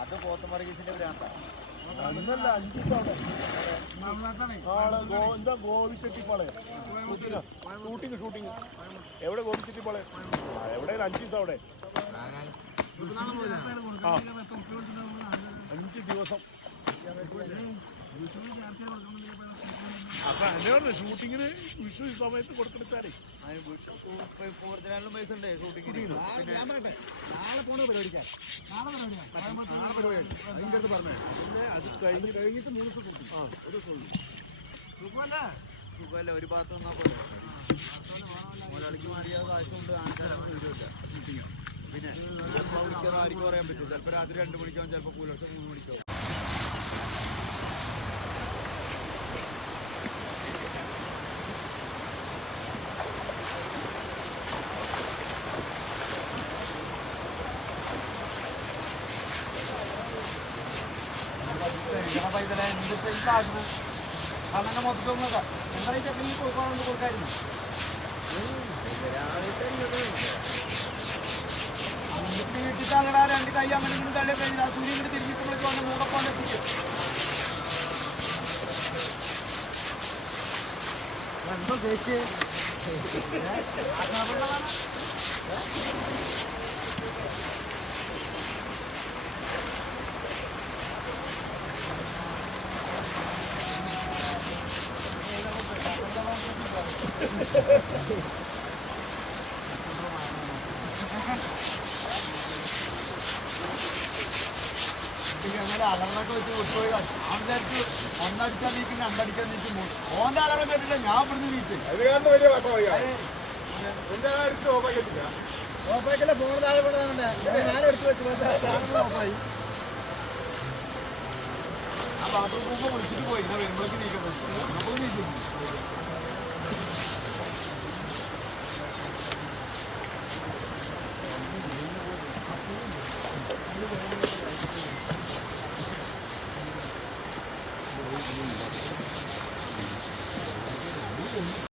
അത് പോത്തമർഗീസിന്റെ ഭ്രാന്താണ്. ഗോവിച്ചെട്ടിപ്പാളയം ഷൂട്ടിങ് എവിടെ ഗോവിച്ചെട്ടിപ്പാളയം എവിടെയാണ് 5 ദിവസം അവിടെ 5 ദിവസം അപ്പൊ അങ്ങനെയാണ് ഷൂട്ടിങ്ങിന് വിഷു സമയത്ത് കൊടുത്തെടുത്താലേ ഒറിജിനലും പൈസ ഉണ്ട് ഷൂട്ടിങ്ങിന്. നാളെ പോണ പരിപാടിക്കാൻ നാളെ പരിപാടി അതിൻ്റെ അടുത്ത് പറഞ്ഞേ അത് കഴിഞ്ഞിട്ട് 3 ദിവസം സുഖമല്ല. ഒരു ഭാഗത്ത് നിന്നാ പോലെ മുതലാളിക്ക് മാറിയ കാശുകൊണ്ട് കാണിച്ചാൽ വീടില്ല. പിന്നെ ചിലപ്പോൾ വിളിക്കാൻ ആർക്കും പറയാൻ പറ്റും. ചിലപ്പോൾ രാത്രി 2 മണിക്കാവും, ചിലപ്പോൾ പുലർച്ചെ 3 മണിക്കാവും. അങ്ങനെ മൊത്തത്തിൽ നോക്കാം. എന്താ ചെക്കനിൽ കൊടുക്കാറുണ്ട് കൊടുക്കായിരുന്നു വീട്ടിൽ അങ്ങടെ 2 കൈ അങ്ങനെ തള്ളി കഴിഞ്ഞാൽ സൂര്യൻ തിരിഞ്ഞിട്ട് വന്ന് മൂടപ്പോണ്ട് എത്തിക്കും. എന്തോ ഉദ്ദേശിച്ചേ അലറൊക്കെ വെച്ച് വിട്ടുപോയി. ഞാൻ വിചാരിച്ചു 1 അടിക്കാൻ നീക്കും 2 അടിക്കാൻ നീക്കും. ഓന്റെ അലറ കേട്ടില്ല, ഞാൻ ഇവിടുന്ന് നീക്കും. ഓപ്പായിക്കല്ല ഫോൺ താഴെ പെടാനുണ്ട്. ഞാൻ എടുത്ത് വെച്ചു ഓപ്പായി. ആ ബാത്റൂം പോകുമ്പോൾ വിളിച്ചിട്ട് പോയി. വരുമ്പോഴേക്ക് നീക്കുന്നത് നമുക്ക് നീക്കും.